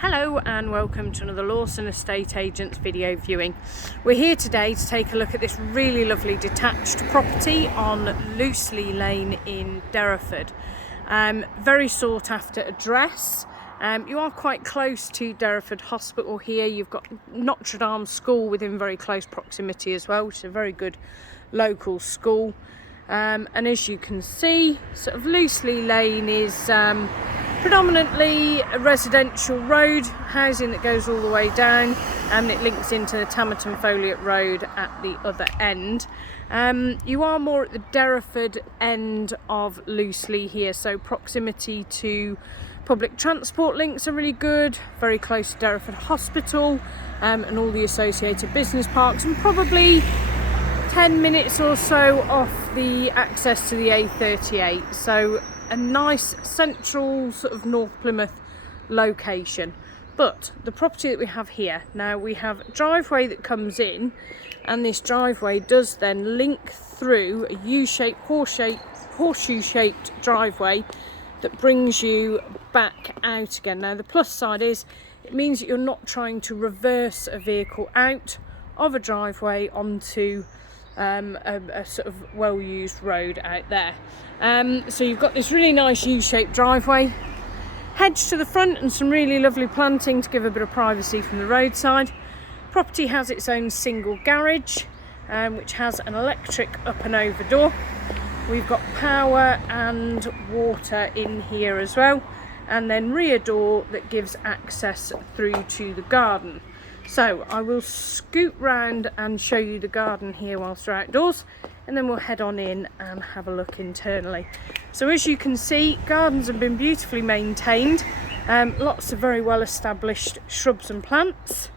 Hello and welcome to another Lawson Estate Agents video viewing. We're here today to take a look at this really lovely detached property on Looseleigh Lane in Derriford. Very sought after address. You are quite close to Derriford Hospital here. You've got Notre Dame School within very close proximity as well, which is a very good local school. And as you can see, sort of Looseleigh Lane is predominantly a residential road, housing that goes all the way down, and it links into the Tamerton Foliot Road at the other end. You are more at the Derriford end of Looseleigh here, so proximity to public transport links are really good, very close to Derriford Hospital and all the associated business parks, and probably 10 minutes or so off the access to the A38. So a nice central sort of North Plymouth location. But the property that we have here, now we have a driveway that comes in, and this driveway does then link through a U-shaped, horseshoe-shaped driveway that brings you back out again. Now the plus side is it means that you're not trying to reverse a vehicle out of a driveway onto a sort of well-used road out there. So you've got this really nice U-shaped driveway, hedge to the front and some really lovely planting to give a bit of privacy from the roadside. Property has its own single garage, which has an electric up and over door. We've got power and water in here as well, and then rear door that gives access through to the garden. So I will scoot round and show you the garden here whilst we're outdoors, and then we'll head on in and have a look internally. So as you can see, gardens have been beautifully maintained, lots of very well established shrubs and plants,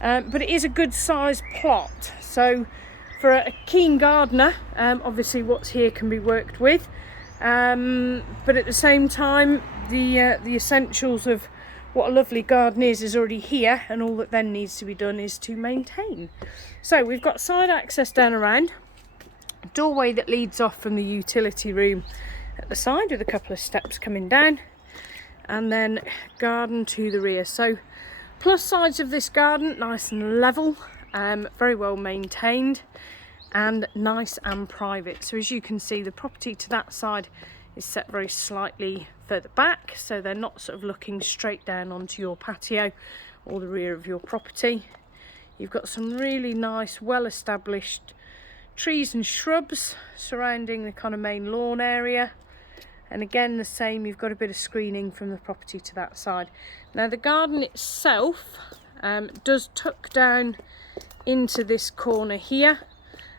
but it is a good sized plot. So for a keen gardener, obviously what's here can be worked with, but at the same time the essentials of what a lovely garden is already here, and all that then needs to be done is to maintain. So we've got side access down around, a doorway that leads off from the utility room at the side with a couple of steps coming down, and then garden to the rear. So plus sides of this garden, nice and level, very well maintained and nice and private. So as you can see, the property to that side is set very slightly further back, so they're not sort of looking straight down onto your patio or the rear of your property. You've got some really nice, well-established trees and shrubs surrounding the kind of main lawn area, and again the same, you've got a bit of screening from the property to that side. Now the garden itself does tuck down into this corner here.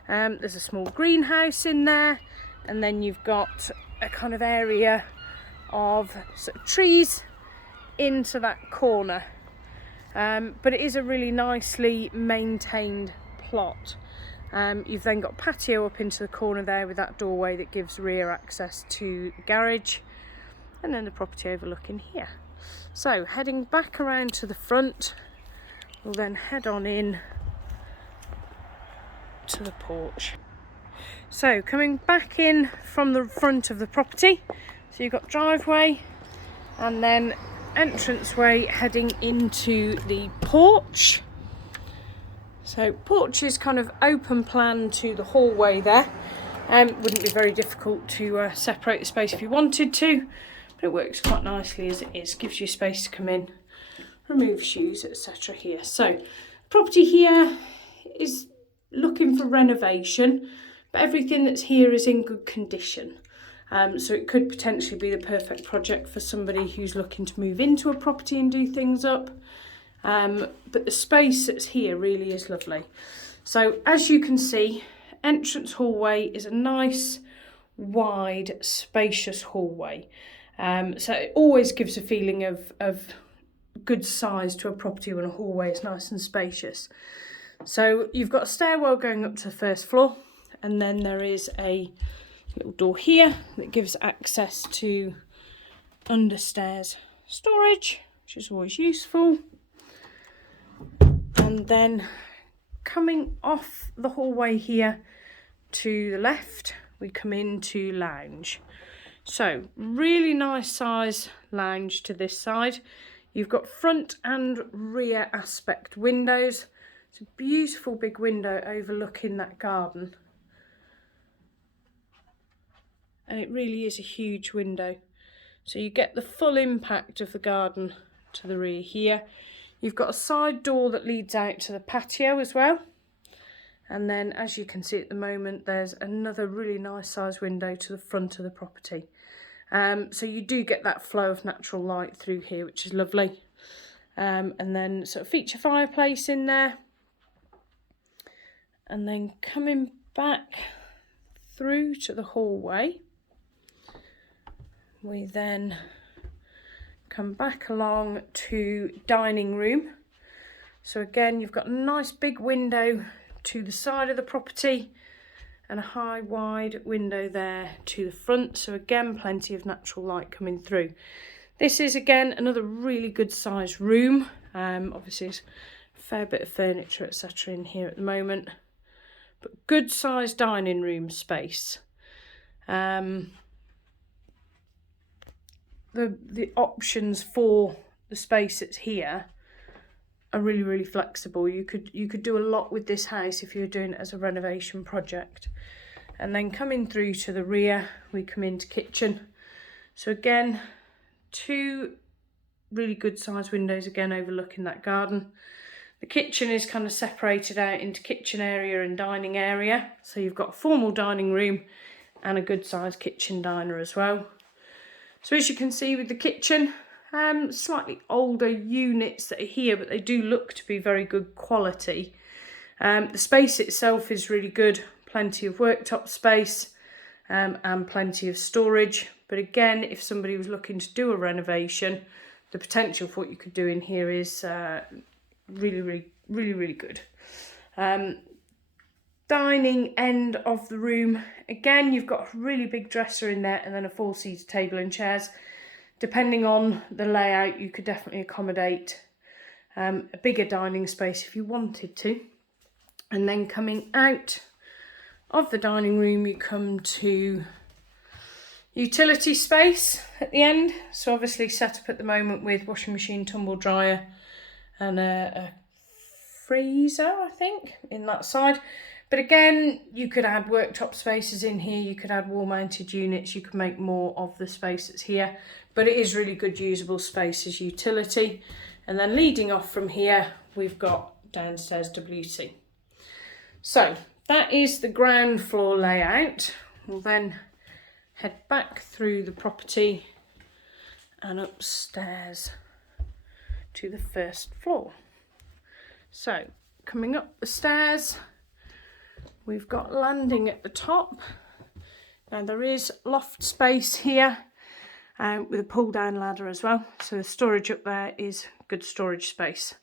There's a small greenhouse in there, and then you've got a kind of area of sort of trees into that corner, but it is a really nicely maintained plot. You've then got patio up into the corner there with that doorway that gives rear access to the garage, and then the property overlooking here. So heading back around to the front, we'll then head on in to the porch. So coming back in from the front of the property, so you've got driveway and then entranceway heading into the porch. So porch is kind of open plan to the hallway there. Wouldn't be very difficult to separate the space if you wanted to, but it works quite nicely as it is. Gives you space to come in, remove shoes, etc. here. So property here is looking for renovation, but everything that's here is in good condition. So it could potentially be the perfect project for somebody who's looking to move into a property and do things up. But the space that's here really is lovely. So as you can see, entrance hallway is a nice, wide, spacious hallway. So it always gives a feeling of good size to a property when a hallway is nice and spacious. So you've got a stairwell going up to the first floor, and then there is a little door here that gives access to understairs storage, which is always useful. And then coming off the hallway here to the left, we come into lounge. So really nice size lounge to this side. You've got front and rear aspect windows. It's a beautiful big window overlooking that garden. And it really is a huge window. So you get the full impact of the garden to the rear here. You've got a side door that leads out to the patio as well. And then, as you can see at the moment, there's another really nice size window to the front of the property. So you do get that flow of natural light through here, which is lovely. And then sort of feature fireplace in there. And then coming back through to the hallway, we then come back along to dining room. So again, you've got a nice big window to the side of the property and a high wide window there to the front. So again, plenty of natural light coming through. This is again another really good sized room. Obviously there's a fair bit of furniture etc. in here at the moment, but good sized dining room space. The options for the space that's here are really flexible. You could do a lot with this house if you were doing it as a renovation project. And then coming through to the rear, we come into kitchen. So again, two really good sized windows again overlooking that garden. The kitchen is kind of separated out into kitchen area and dining area. So you've got a formal dining room and a good sized kitchen diner as well. So as you can see with the kitchen, slightly older units that are here, but they do look to be very good quality. The space itself is really good, plenty of worktop space and plenty of storage. But again, if somebody was looking to do a renovation, the potential for what you could do in here is really good. Dining end of the room, again you've got a really big dresser in there and then a 4-seater table and chairs. Depending on the layout, you could definitely accommodate a bigger dining space if you wanted to. And then coming out of the dining room, you come to utility space at the end. So obviously set up at the moment with washing machine, tumble dryer and a freezer, I think, in that side. But again, you could add worktop spaces in here, you could add wall-mounted units, you could make more of the space that's here. But it is really good usable space as utility. And then leading off from here, we've got downstairs WC. So that is the ground floor layout. We'll then head back through the property and upstairs to the first floor. So coming up the stairs, we've got landing at the top. Now there is loft space here with a pull down ladder as well. So the storage up there is good storage space.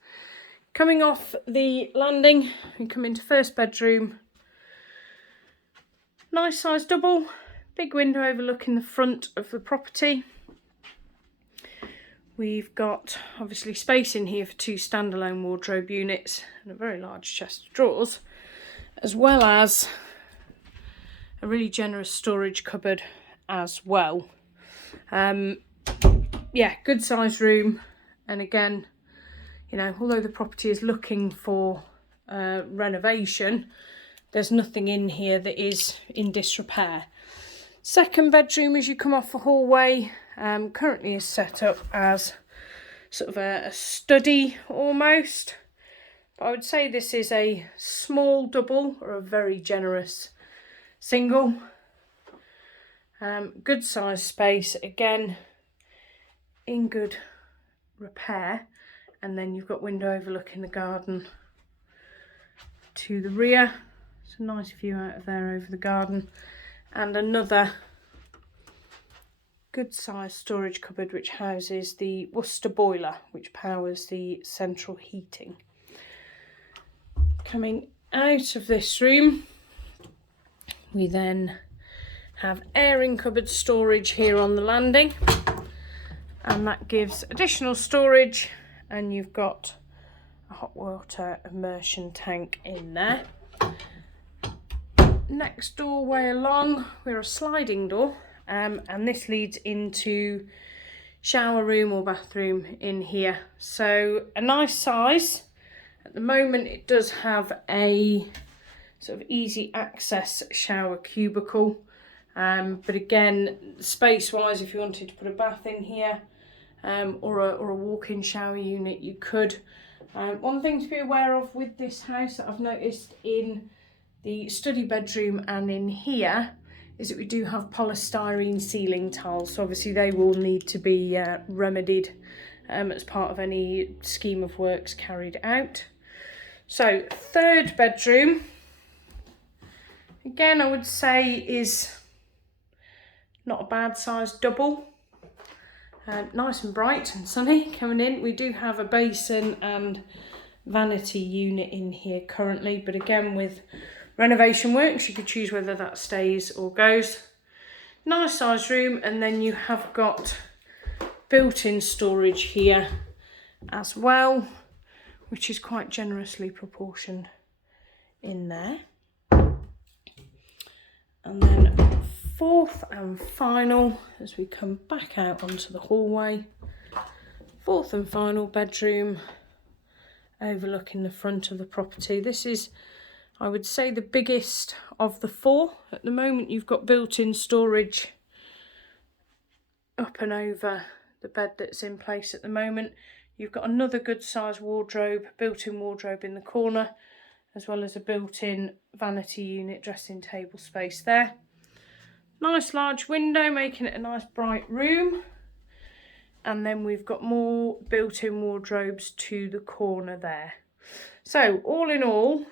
Coming off the landing, we come into first bedroom. Nice size double, big window overlooking the front of the property. We've got obviously space in here for 2 standalone wardrobe units and a very large chest of drawers, as well as a really generous storage cupboard as well. Yeah, good sized room. And again, you know, although the property is looking for renovation, there's nothing in here that is in disrepair. Second bedroom, as you come off the hallway, currently is set up as sort of a study almost. But I would say this is a small double or a very generous single. Good size space, again in good repair. And then you've got window overlooking the garden to the rear. It's a nice view out of there over the garden. And another good sized storage cupboard which houses the Worcester boiler, which powers the central heating. Coming out of this room, we then have airing cupboard storage here on the landing, and that gives additional storage, and you've got a hot water immersion tank in there. Next doorway along, we're a sliding door, and this leads into shower room or bathroom in here. So a nice size. At the moment it does have a sort of easy access shower cubicle, but again, space wise, if you wanted to put a bath in here or a walk-in shower unit, you could. One thing to be aware of with this house that I've noticed in the study bedroom and in here is that we do have polystyrene ceiling tiles, so obviously they will need to be remedied as part of any scheme of works carried out. So third bedroom, again I would say is not a bad sized double. Nice and bright and sunny coming in. We do have a basin and vanity unit in here currently, but again with renovation works you could choose whether that stays or goes. Nice sized room, and then you have got built-in storage here as well, which is quite generously proportioned in there. And then fourth and final, as we come back out onto the hallway, fourth and final bedroom overlooking the front of the property. This is, I would say, the biggest of the four. At the moment you've got built-in storage up and over the bed that's in place at the moment. You've got another good sized wardrobe, built-in wardrobe in the corner, as well as a built-in vanity unit, dressing table space there. Nice large window making it a nice bright room, and then we've got more built-in wardrobes to the corner there. So all in all,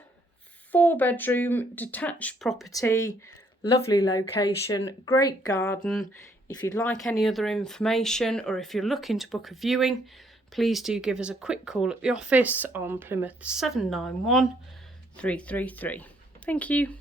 4-bedroom detached property, lovely location, great garden. If you'd like any other information or if you're looking to book a viewing, please do give us a quick call at the office on Plymouth 791 333. Thank you.